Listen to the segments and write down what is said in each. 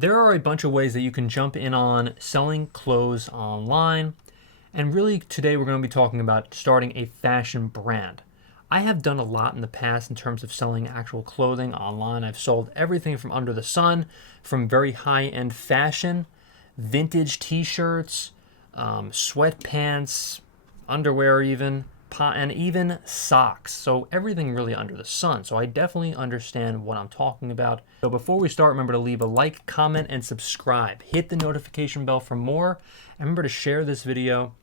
There are a bunch of ways that you can jump in on selling clothes online. And really, today we're going to be talking about starting a fashion brand. I have done a lot in the past in terms of selling actual clothing online. I've sold everything from under the sun, from very high-end fashion, vintage t-shirts, sweatpants, underwear even, and even socks. So everything really under the sun. So I definitely understand what I'm talking about. So before we start, remember to leave a like, comment, and subscribe. Hit the notification bell for more. And remember to share this video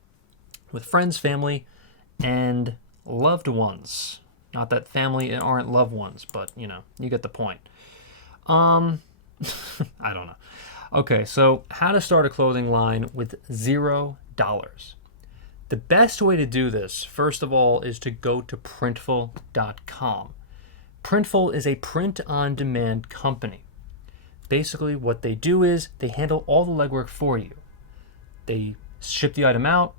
with friends, family, and loved ones. Not that family aren't loved ones, but you know, you get the point. I don't know. Okay, so how to start a clothing line with $0. The best way to do this, first of all, is to go to Printful.com. Printful is a print-on-demand company. Basically, what they do is they handle all the legwork for you. They ship the item out,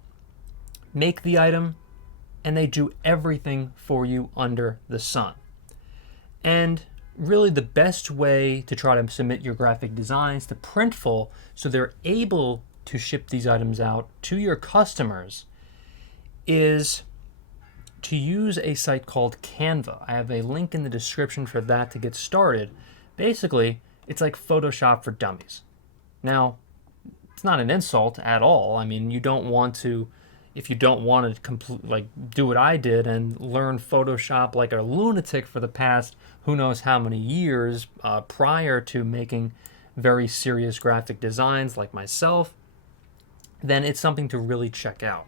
make the item, and they do everything for you under the sun. And really the best way to try to submit your graphic designs to Printful so they're able to ship these items out to your customers is to use a site called Canva. I have a link in the description for that to get started. Basically, it's like Photoshop for dummies. Now, it's not an insult at all. I mean, you don't want to, if you don't want to do what I did and learn Photoshop like a lunatic for the past who knows how many years prior to making very serious graphic designs like myself, then it's something to really check out.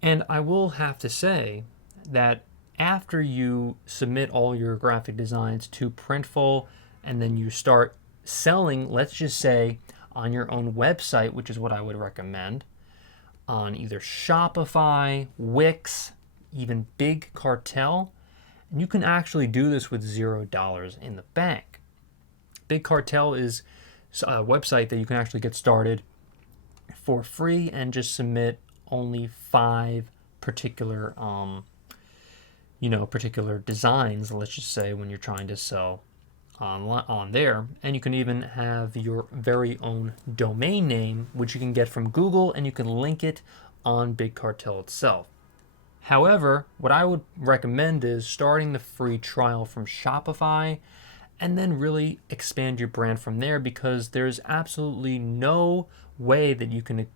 And I will have to say that after you submit all your graphic designs to Printful and then you start selling, let's just say, on your own website, which is what I would recommend, on either Shopify, Wix, even Big Cartel, and you can actually do this with $0 in the bank. Big Cartel is a website that you can actually get started for free and just submit only 5 particular particular designs, let's just say, when you're trying to sell on there. And you can even have your very own domain name, which you can get from Google, and you can link it on Big Cartel itself. However, what I would recommend is starting the free trial from Shopify and then really expand your brand from there, because there's absolutely no way that you can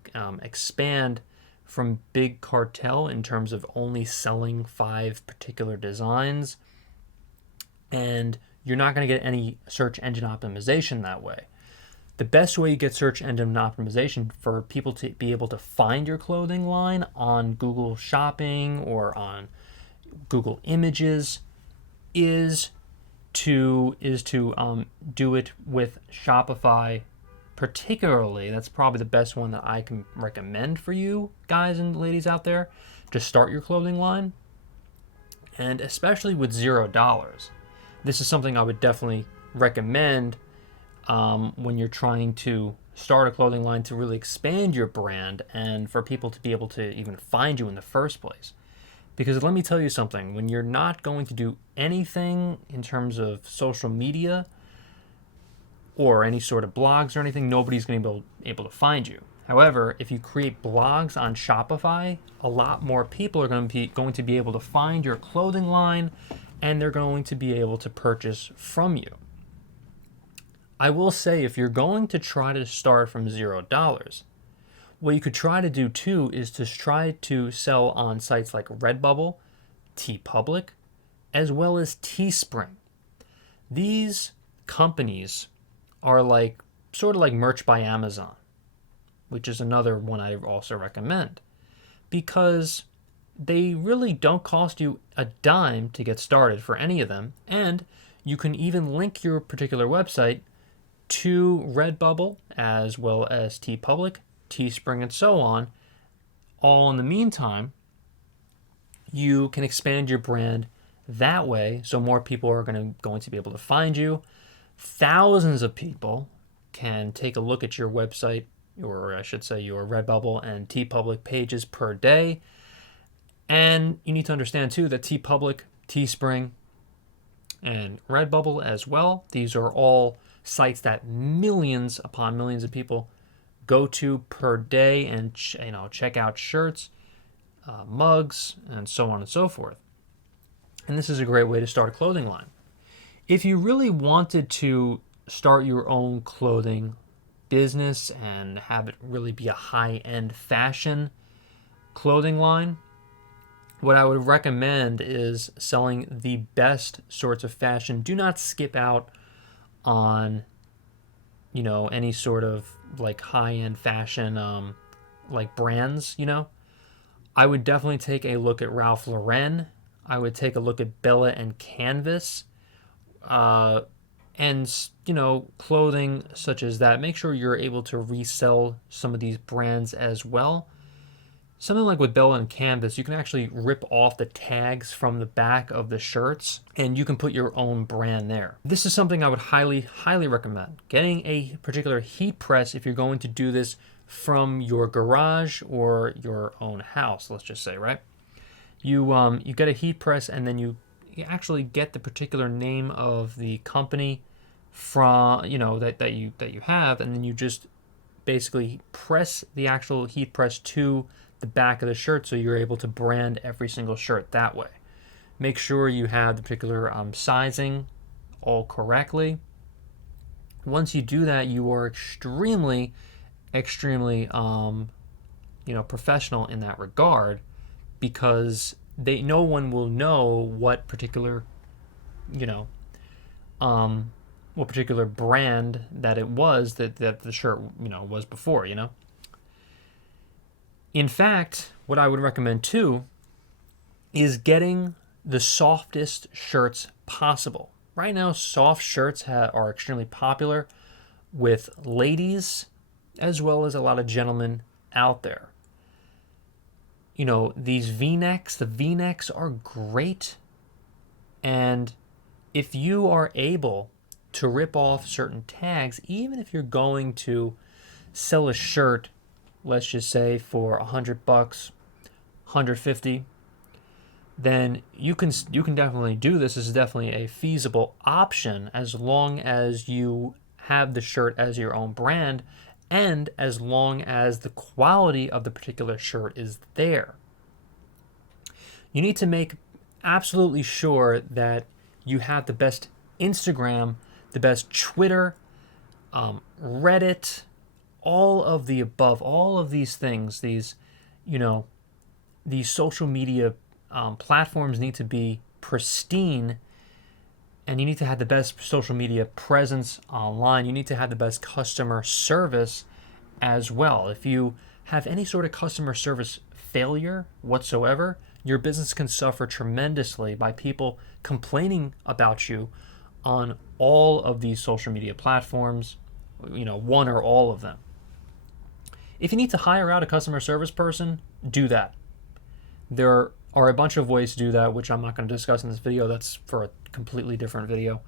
expand from Big Cartel in terms of only selling 5 particular designs, and you're not going to get any search engine optimization that way. The best way you get search engine optimization for people to be able to find your clothing line on Google Shopping or on Google Images is to do it with Shopify. Particularly, that's probably the best one that I can recommend for you guys and ladies out there to start your clothing line. And especially with $0. This is something I would definitely recommend when you're trying to start a clothing line to really expand your brand and for people to be able to even find you in the first place. Because let me tell you something, when you're not going to do anything in terms of social media or any sort of blogs or anything, nobody's going to be able to find you. However, if you create blogs on Shopify, a lot more people are going to be able to find your clothing line, and they're going to be able to purchase from you. I will say, if you're going to try to start from $0, what you could try to do too is to try to sell on sites like Redbubble, TeePublic, as well as Teespring. These companies are sort of like Merch by Amazon, which is another one I also recommend, because they really don't cost you a dime to get started for any of them, and you can even link your particular website to Redbubble as well as TeePublic, Teespring, and so on. All in the meantime, you can expand your brand that way, so more people are going to be able to find you. Thousands of people can take a look at your website, or I should say your Redbubble and TeePublic pages per day. And you need to understand too that TeePublic, Teespring, and Redbubble as well, these are all sites that millions upon millions of people go to per day and check out shirts, mugs, and so on and so forth. And this is a great way to start a clothing line. If you really wanted to start your own clothing business and have it really be a high-end fashion clothing line, what I would recommend is selling the best sorts of fashion. Do not skip out on, any sort of like high-end fashion, like brands, I would definitely take a look at Ralph Lauren. I would take a look at Bella and Canvas, and clothing such as that. Make sure you're able to resell some of these brands as well. Something like with Bella and Canvas, you can actually rip off the tags from the back of the shirts and you can put your own brand there. This is something I would highly, highly recommend. Getting a particular heat press if you're going to do this from your garage or your own house, let's just say, right? You get a heat press and then you actually get the particular name of the company from that you have, and then you just basically press the actual heat press to the back of the shirt so you're able to brand every single shirt that way. Make sure you have the particular sizing all correctly. Once you do that, you are extremely professional in that regard, because no one will know what particular brand that it was that the shirt was before. In fact, what I would recommend too is getting the softest shirts possible. Right now, soft shirts are extremely popular with ladies as well as a lot of gentlemen out there. These V-necks, the V-necks are great. And if you are able to rip off certain tags, even if you're going to sell a shirt, let's just say for $100, $150, then you can definitely do this. This is definitely a feasible option as long as you have the shirt as your own brand and as long as the quality of the particular shirt is there. You need to make absolutely sure that you have the best Instagram, the best Twitter, Reddit, all of the above, all of these things, these social media platforms need to be pristine, and you need to have the best social media presence online. You need to have the best customer service as well. If you have any sort of customer service failure whatsoever, your business can suffer tremendously by people complaining about you on all of these social media platforms, one or all of them. If you need to hire out a customer service person, do that. There are a bunch of ways to do that, which I'm not going to discuss in this video. That's for a completely different video.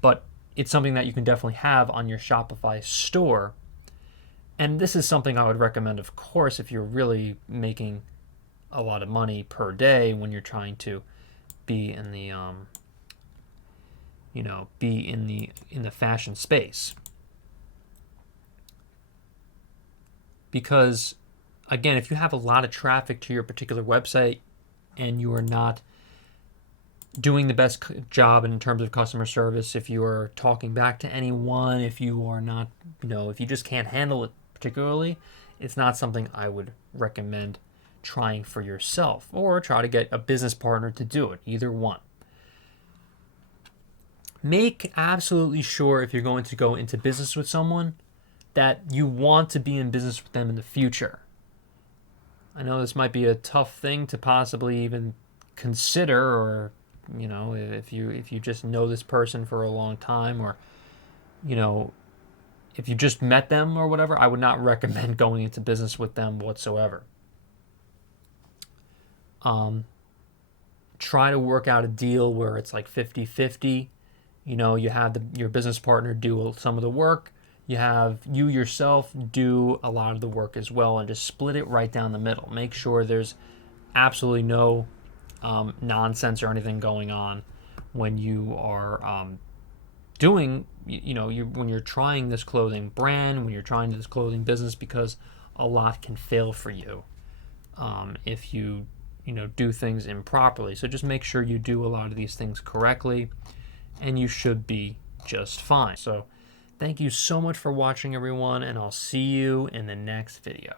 But it's something that you can definitely have on your Shopify store. And this is something I would recommend, of course, if you're really making a lot of money per day when you're trying to be in the in the fashion space. Because again, if you have a lot of traffic to your particular website and you are not doing the best job in terms of customer service, if you are talking back to anyone, if you are not, if you just can't handle it particularly, it's not something I would recommend trying for yourself, or try to get a business partner to do it, either one. Make absolutely sure if you're going to go into business with someone that you want to be in business with them in the future. I know this might be a tough thing to possibly even consider, or if you just know this person for a long time, or if you just met them or whatever, I would not recommend going into business with them whatsoever. Try to work out a deal where it's like 50-50. You have your business partner do some of the work. You have you yourself do a lot of the work as well, and just split it right down the middle. Make sure there's absolutely no nonsense or anything going on when you are doing, when you're trying this clothing brand, when you're trying this clothing business, because a lot can fail for you if you do things improperly. So just make sure you do a lot of these things correctly, and you should be just fine. So thank you so much for watching, everyone, and I'll see you in the next video.